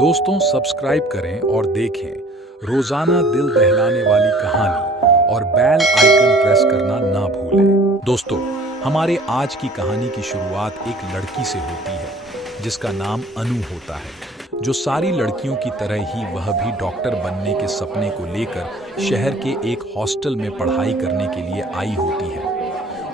दोस्तों सब्सक्राइब करें और देखें रोजाना दिल दहलाने वाली कहानी और बेल आइकन प्रेस करना ना भूलें। दोस्तों, हमारे आज की कहानी की शुरुआत एक लड़की से होती है जिसका नाम अनु होता है, जो सारी लड़कियों की तरह ही वह भी डॉक्टर बनने के सपने को लेकर शहर के एक हॉस्टल में पढ़ाई करने के लिए आई होती है।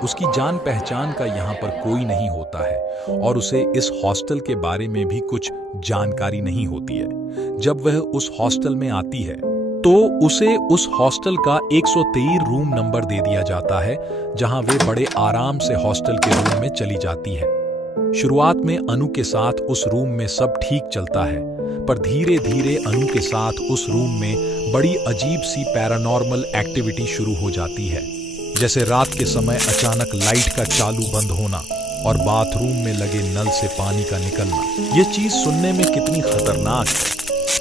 उसकी जान पहचान का यहाँ पर कोई नहीं होता है और उसे इस हॉस्टल के बारे में भी कुछ जानकारी नहीं होती है। जब वह उस हॉस्टल में आती है तो उसे उस हॉस्टल का 123 रूम नंबर दे दिया जाता है, जहां वे बड़े आराम से हॉस्टल के रूम में चली जाती है। शुरुआत में अनु के साथ उस रूम में सब ठीक चलता है, पर धीरे धीरे अनु के साथ उस रूम में बड़ी अजीब सी पैरानॉर्मल एक्टिविटी शुरू हो जाती है। जैसे रात के समय अचानक लाइट का चालू बंद होना और बाथरूम में लगे नल से पानी का निकलना। ये चीज सुनने में कितनी खतरनाक है,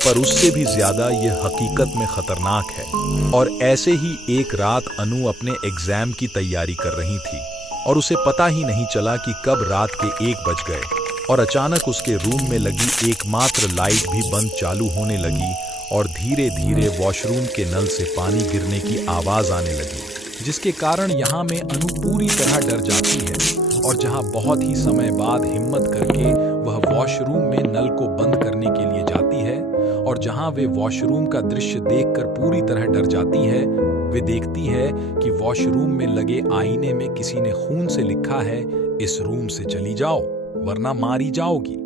पर उससे भी ज्यादा ये हकीकत में खतरनाक है। और ऐसे ही एक रात अनु अपने एग्जाम की तैयारी कर रही थी और उसे पता ही नहीं चला कि कब रात के 1 बज गए और अचानक उसके रूम में लगी एकमात्र लाइट भी बंद चालू होने लगी और धीरे धीरे वॉशरूम के नल से पानी गिरने की आवाज आने लगी, जिसके कारण यहाँ में अनु पूरी तरह डर जाती है और जहाँ बहुत ही समय बाद हिम्मत करके वह वॉशरूम में नल को बंद करने के लिए जाती है और जहाँ वे वॉशरूम का दृश्य देखकर पूरी तरह डर जाती है, वे देखती है कि वॉशरूम में लगे आईने में किसी ने खून से लिखा है, इस रूम से चली जाओ वरना मारी जाओगी।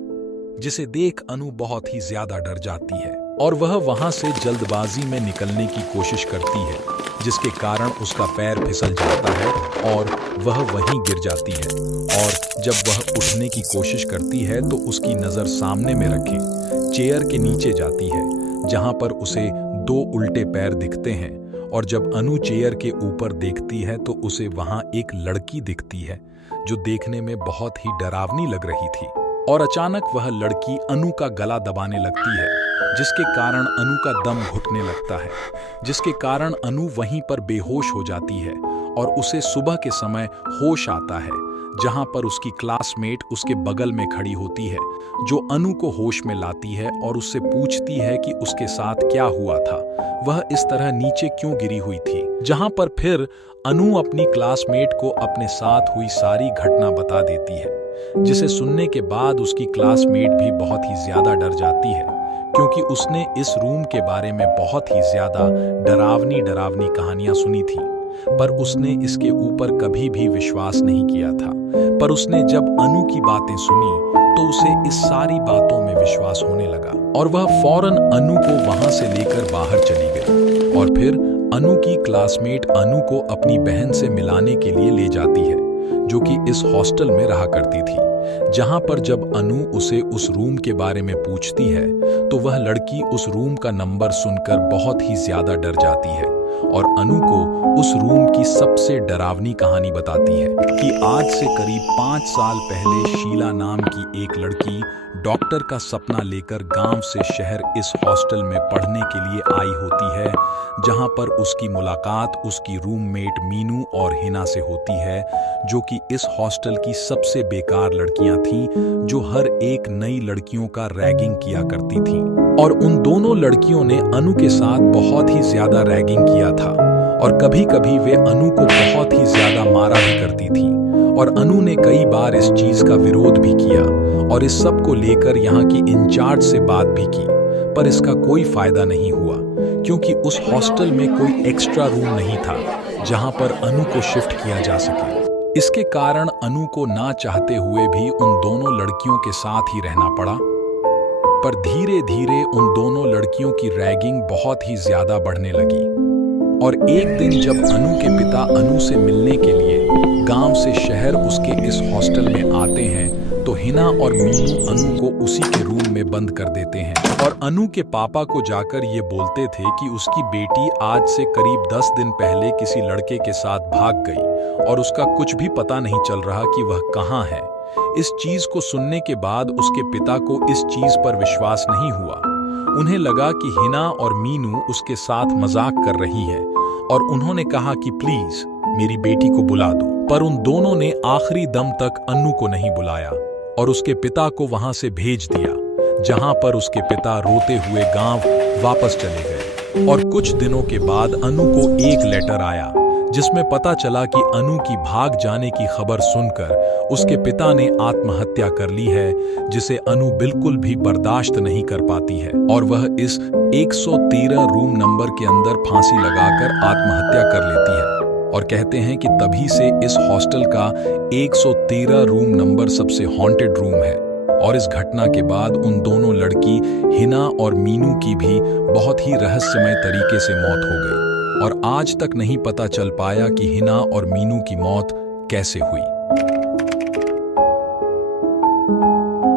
जिसे देख अनु बहुत ही ज्यादा डर जाती है और वह वहां से जल्दबाजी में निकलने की कोशिश करती है, जिसके कारण उसका पैर फिसल जाता है और वह वहीं गिर जाती है। और जब वह उठने की कोशिश करती है तो उसकी नजर सामने में रखे चेयर के नीचे जाती है, जहां पर उसे 2 उल्टे पैर दिखते हैं। और जब अनु चेयर के ऊपर देखती है तो उसे वहां एक लड़की दिखती है जो देखने में बहुत ही डरावनी लग रही थी। और अचानक वह लड़की अनु का गला दबाने लगती है, जिसके कारण अनु का दम घुटने लगता है, जिसके कारण अनु वहीं पर बेहोश हो जाती है और उसे सुबह के समय होश आता है, जहां पर उसकी क्लासमेट उसके बगल में खड़ी होती है, जो अनु को होश में लाती है और उससे पूछती है कि उसके साथ क्या हुआ था, वह इस तरह नीचे क्यों गिरी हुई थी। जहां पर फिर अनु अपनी क्लासमेट को अपने साथ हुई सारी घटना बता देती है, जिसे सुनने के बाद उसकी क्लासमेट भी बहुत ही ज्यादा डर जाती है, क्योंकि उसने इस रूम के बारे में बहुत ही ज्यादा डरावनी कहानियां सुनी थी, पर उसने इसके ऊपर कभी भी विश्वास नहीं किया था। पर उसने जब अनु की बातें सुनी तो उसे इस सारी बातों में विश्वास होने लगा और वह फौरन अनु को वहां से लेकर बाहर चली गई और फिर अनु की क्लासमेट अनु को अपनी बहन से मिलाने के लिए ले जाती है, जो कि इस हॉस्टल में रहा करती थी। जहां पर जब अनु उसे उस रूम के बारे में पूछती है तो वह लड़की उस रूम का नंबर सुनकर बहुत ही ज्यादा डर जाती है और अनु को उस रूम की सबसे डरावनी कहानी बताती है कि आज से करीब 5 साल पहले शीला नाम की एक लड़की डॉक्टर का सपना लेकर गांव से शहर इस हॉस्टल में पढ़ने के लिए आई होती है, जहां पर उसकी मुलाकात उसकी रूममेट मीनू और हिना से होती है, जो कि इस हॉस्टल की सबसे बेकार लड़कियां थीं, जो हर एक नई लड़कियों का रैगिंग किया करती थीं। और उन दोनों लड़कियों ने अनु के साथ बहुत ही ज्यादा रैगिंग किया था और कभी कभी वे अनु को बहुत ही ज्यादा मारा भी करती थी। और अनु ने कई बार इस चीज का विरोध भी किया और इस सब को लेकर यहाँ की इंचार्ज से बात भी की, पर इसका कोई फायदा नहीं हुआ, क्योंकि उस हॉस्टल में कोई एक्स्ट्रा रूम नहीं था जहां पर अनु को शिफ्ट किया जा सके। इसके कारण अनु को ना चाहते हुए भी उन दोनों लड़कियों के साथ ही रहना पड़ा। पर धीरे धीरे उन दोनों लड़कियों की रैगिंग बहुत ही ज्यादा बढ़ने लगी और एक दिन जब अनु के पिता अनु से मिलने के लिए गांव से शहर उसके इस हॉस्टल में आते हैं तो हिना और मीनू अनु को उसी के रूम में बंद कर देते हैं और अनु के पापा को जाकर ये बोलते थे कि उसकी बेटी आज से करीब 10 दिन पहले किसी लड़के के साथ भाग गई और उसका कुछ भी पता नहीं चल रहा कि वह कहाँ है। इस चीज को सुनने के बाद उसके पिता को इस चीज पर विश्वास नहीं हुआ। उन्हें लगा कि हिना और मीनू उसके साथ मजाक कर रही हैं और उन्होंने कहा कि प्लीज मेरी बेटी को बुला दो। पर उन दोनों ने आखिरी दम तक अनु को नहीं बुलाया और उसके पिता को वहां से भेज दिया, जहां पर उसके पिता रोते हुए गांव वापस चले गए। और कुछ दिनों के बाद अनु को एक लेटर आया जिसमें पता चला कि अनु की भाग जाने की खबर सुनकर उसके पिता ने आत्महत्या कर ली है, जिसे अनु बिल्कुल भी बर्दाश्त नहीं कर पाती है और वह इस 113 रूम नंबर के अंदर फांसी लगाकर आत्महत्या कर लेती है। और कहते हैं कि तभी से इस हॉस्टल का 113 रूम नंबर सबसे हॉन्टेड रूम है। और इस घटना के बाद उन दोनों लड़की हिना और मीनू की भी बहुत ही रहस्यमय तरीके से मौत हो गई और आज तक नहीं पता चल पाया कि हिना और मीनू की मौत कैसे हुई।